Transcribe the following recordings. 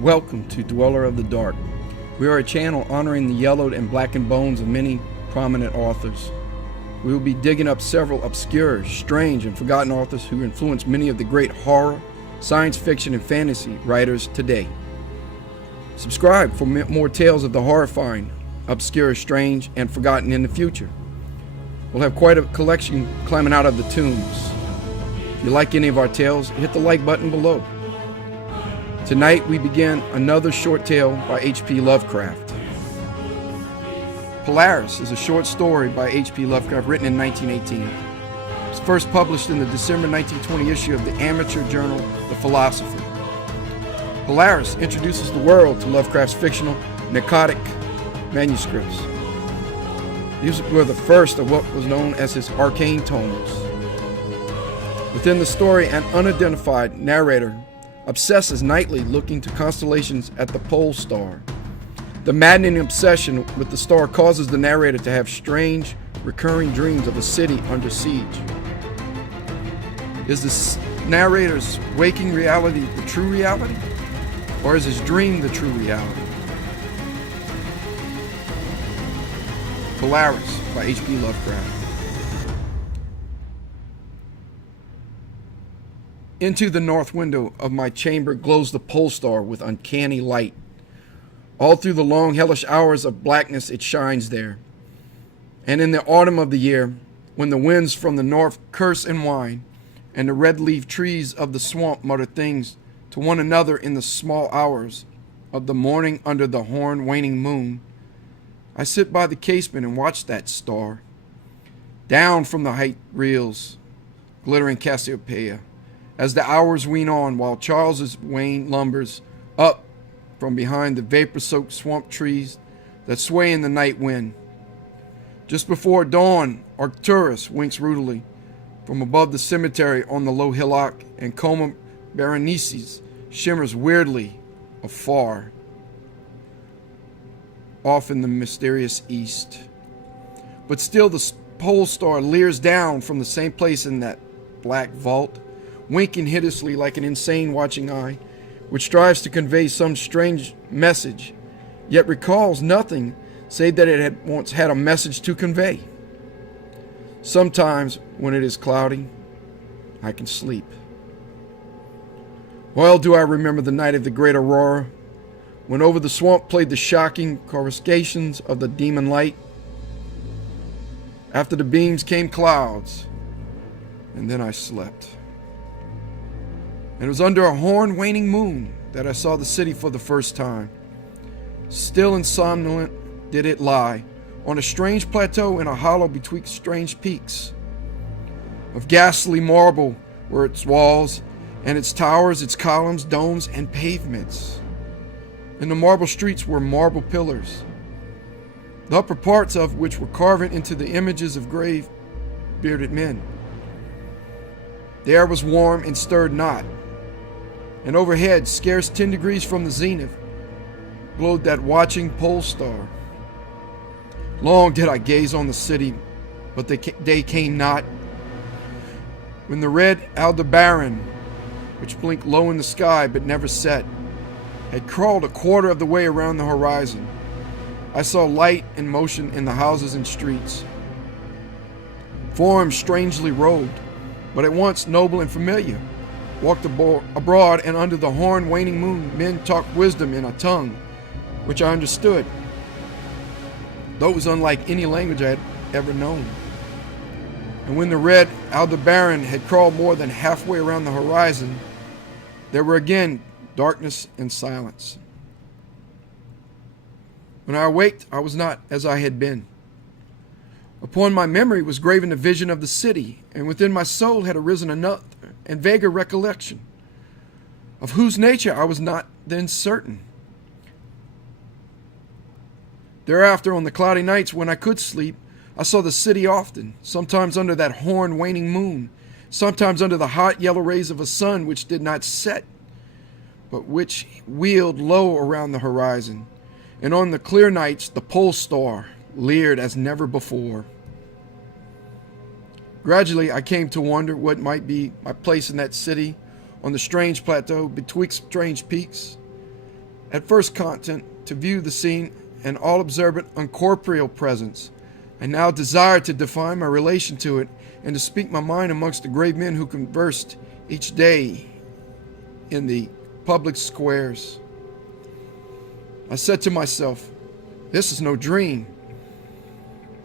Welcome to Dweller of the Dark. We are a channel honoring the yellowed and blackened bones of many prominent authors. We will be digging up several obscure, strange, and forgotten authors who influenced many of the great horror, science fiction, and fantasy writers today. Subscribe for more tales of the horrifying, obscure, strange, and forgotten in the future. We'll have quite a collection climbing out of the tombs. If you like any of our tales, hit the like button below. Tonight we begin another short tale by H.P. Lovecraft. Polaris is a short story by H.P. Lovecraft written in 1918. It was first published in the December 1920 issue of the amateur journal The Philosopher. Polaris introduces the world to Lovecraft's fictional Pnakotic Manuscripts. These were the first of what was known as his arcane tomes. Within the story, an unidentified narrator obsesses nightly looking to constellations at the pole star. The maddening obsession with the star causes the narrator to have strange, recurring dreams of a city under siege. Is the narrator's waking reality the true reality? Or is his dream the true reality? Polaris by H.P. Lovecraft. Into the north window of my chamber glows the pole star with uncanny light. All through the long hellish hours of blackness it shines there. And in the autumn of the year, when the winds from the north curse and whine, and the red-leaved trees of the swamp mutter things to one another in the small hours of the morning under the horn-waning moon, I sit by the casement and watch that star. Down from the height reels, glittering Cassiopeia, as the hours wean on, while Charles's wain lumbers up from behind the vapor-soaked swamp trees that sway in the night wind. Just before dawn, Arcturus winks rudely from above the cemetery on the low hillock, and Coma Berenices shimmers weirdly afar, off in the mysterious east. But still the pole star leers down from the same place in that black vault, winking hideously like an insane watching eye, which strives to convey some strange message, yet recalls nothing save that it had once had a message to convey. Sometimes, when it is cloudy, I can sleep. Well do I remember the night of the great aurora, when over the swamp played the shocking coruscations of the demon light. After the beams came clouds, and then I slept. And it was under a horn-waning moon that I saw the city for the first time. Still and somnolent did it lie, on a strange plateau in a hollow betwixt strange peaks. Of ghastly marble were its walls, and its towers, its columns, domes, and pavements. In the marble streets were marble pillars, the upper parts of which were carven into the images of grave, bearded men. The air was warm and stirred not, and overhead, scarce 10 degrees from the zenith, glowed that watching pole star. Long did I gaze on the city, but the day came not, when the red Aldebaran, which blinked low in the sky but never set, had crawled a quarter of the way around the horizon. I saw light and motion in the houses and streets. Forms strangely robed, but at once noble and familiar, walked abroad, and under the horn-waning moon men talked wisdom in a tongue which I understood, though it was unlike any language I had ever known. And when the red Aldebaran had crawled more than halfway around the horizon, there were again darkness and silence. When I awaked, I was not as I had been. Upon my memory was graven a vision of the city, and within my soul had arisen another and vaguer recollection, of whose nature I was not then certain. Thereafter, on the cloudy nights when I could sleep, I saw the city often, sometimes under that horn-waning moon, sometimes under the hot yellow rays of a sun which did not set, but which wheeled low around the horizon, and on the clear nights the pole star leered as never before. Gradually I came to wonder what might be my place in that city, on the strange plateau betwixt strange peaks. At first content to view the scene an all-observant, uncorporeal presence, I now desired to define my relation to it and to speak my mind amongst the grave men who conversed each day in the public squares. I said to myself, this is no dream,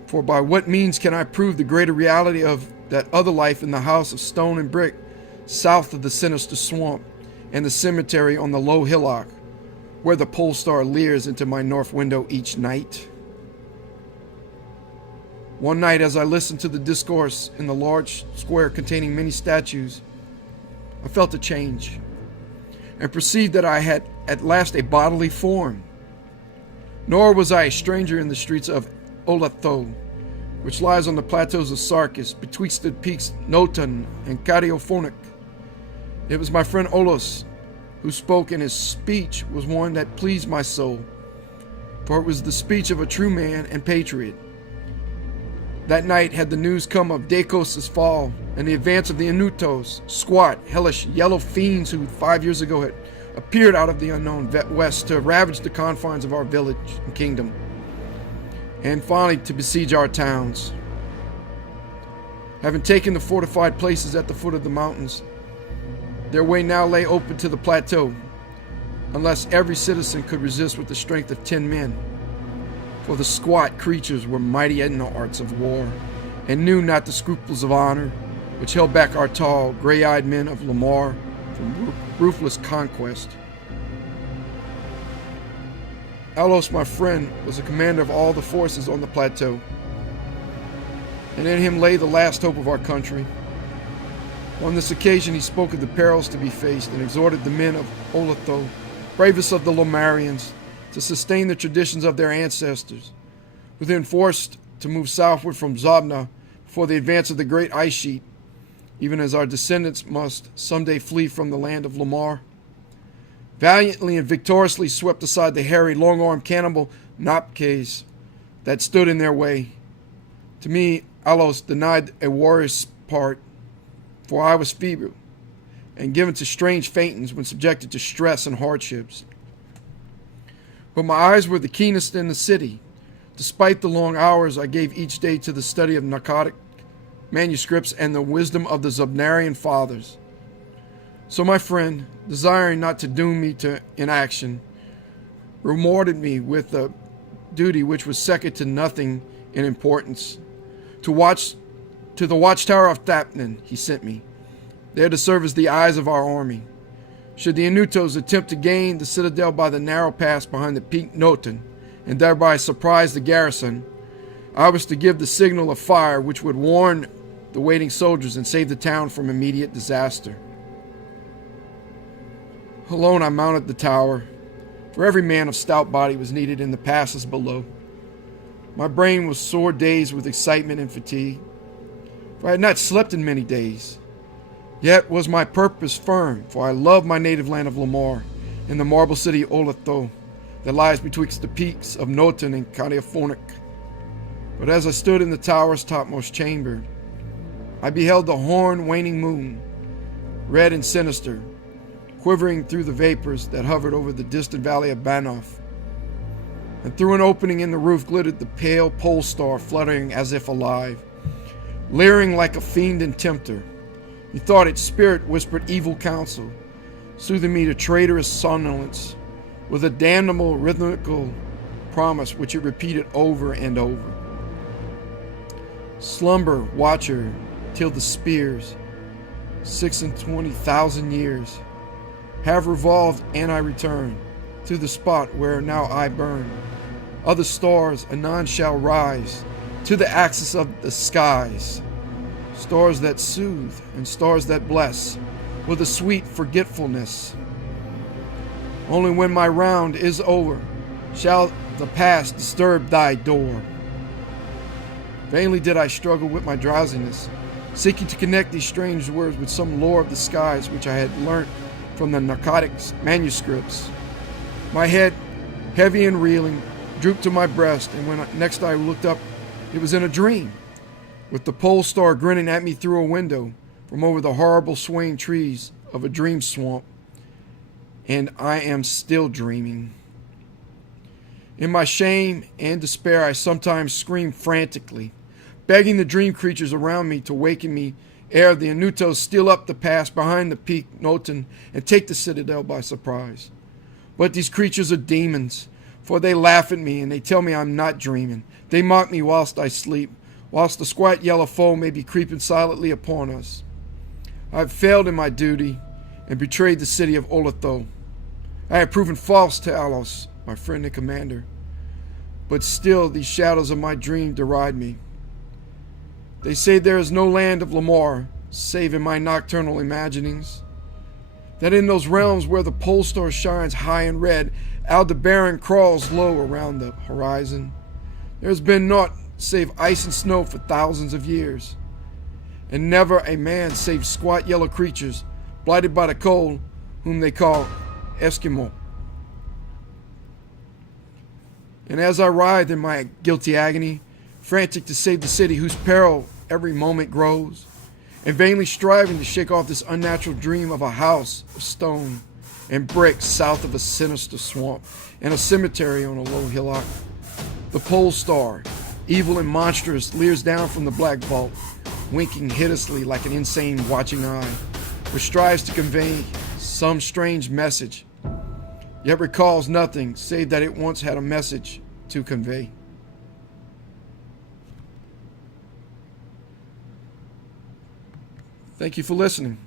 for by what means can I prove the greater reality of that other life in the house of stone and brick, south of the sinister swamp, and the cemetery on the low hillock, where the pole star leers into my north window each night? One night, as I listened to the discourse in the large square containing many statues, I felt a change, and perceived that I had at last a bodily form. Nor was I a stranger in the streets of Olatho, which lies on the plateaus of Sarkis, betwixt the peaks Noton and Cariophonic. It was my friend Olos, who spoke, and his speech was one that pleased my soul, for it was the speech of a true man and patriot. That night had the news come of Dakos' fall and the advance of the Inutos, squat, hellish, yellow fiends who 5 years ago had appeared out of the unknown west to ravage the confines of our village and kingdom, and finally to besiege our towns. Having taken the fortified places at the foot of the mountains, their way now lay open to the plateau, unless every citizen could resist with the strength of 10 men. For the squat creatures were mighty in the arts of war, and knew not the scruples of honor, which held back our tall, gray-eyed men of Lamar from ruthless conquest. Alos, my friend, was the commander of all the forces on the plateau, and in him lay the last hope of our country. On this occasion he spoke of the perils to be faced and exhorted the men of Olatho, bravest of the Lomarians, to sustain the traditions of their ancestors, who then forced to move southward from Zobna before the advance of the great ice sheet, even as our descendants must someday flee from the land of Lamar. Valiantly and victoriously swept aside the hairy, long-armed cannibal Nopkes that stood in their way. To me, Alos denied a warrior's part, for I was feeble and given to strange faintings when subjected to stress and hardships. But my eyes were the keenest in the city, despite the long hours I gave each day to the study of Pnakotic Manuscripts and the wisdom of the Zobnarian fathers. So my friend, desiring not to doom me to inaction, rewarded me with a duty which was second to nothing in importance. To the watchtower of Thapnan he sent me, there to serve as the eyes of our army. Should the Inutos attempt to gain the citadel by the narrow pass behind the peak Noton, and thereby surprise the garrison, I was to give the signal of fire which would warn the waiting soldiers and save the town from immediate disaster. Alone I mounted the tower, for every man of stout body was needed in the passes below. My brain was sore dazed with excitement and fatigue, for I had not slept in many days. Yet was my purpose firm, for I love my native land of Lamar, and the marble city Olatho, that lies betwixt the peaks of Noton and Cariophonic. But as I stood in the tower's topmost chamber, I beheld the horn waning moon, red and sinister, quivering through the vapors that hovered over the distant valley of Banoff. And through an opening in the roof glittered the pale pole star, fluttering as if alive, leering like a fiend and tempter. Methought its spirit whispered evil counsel, soothing me to traitorous somnolence with a damnable rhythmical promise which it repeated over and over. Slumber, watcher, till the spears, 26,000 years, have revolved and I return to the spot where now I burn. Other stars anon shall rise to the axis of the skies, stars that soothe and stars that bless with a sweet forgetfulness. Only when my round is over shall the past disturb thy door. Vainly did I struggle with my drowsiness, seeking to connect these strange words with some lore of the skies which I had learnt from the Pnakotic Manuscripts. My head, heavy and reeling, drooped to my breast, and when next I looked up, it was in a dream, with the pole star grinning at me through a window from over the horrible swaying trees of a dream swamp. and I am still dreaming. In my shame and despair, I sometimes scream frantically, begging the dream creatures around me to waken me ere the Anutos steal up the pass behind the peak Noten and take the citadel by surprise. But these creatures are demons, for they laugh at me and they tell me I'm not dreaming. They mock me whilst I sleep, whilst the squat yellow foe may be creeping silently upon us. I have failed in my duty and betrayed the city of Olatho. I have proven false to Alos, my friend and commander. But still these shadows of my dream deride me. They say there is no land of Lamar, save in my nocturnal imaginings. That in those realms where the pole star shines high and red, Aldebaran crawls low around the horizon. There has been naught save ice and snow for thousands of years, and never a man save squat yellow creatures, blighted by the cold, whom they call Eskimo. And as I writhe in my guilty agony, frantic to save the city whose peril every moment grows, and vainly striving to shake off this unnatural dream of a house of stone and brick south of a sinister swamp and a cemetery on a low hillock, the pole star, evil and monstrous, leers down from the black vault, winking hideously like an insane watching eye, which strives to convey some strange message, yet recalls nothing save that it once had a message to convey. Thank you for listening.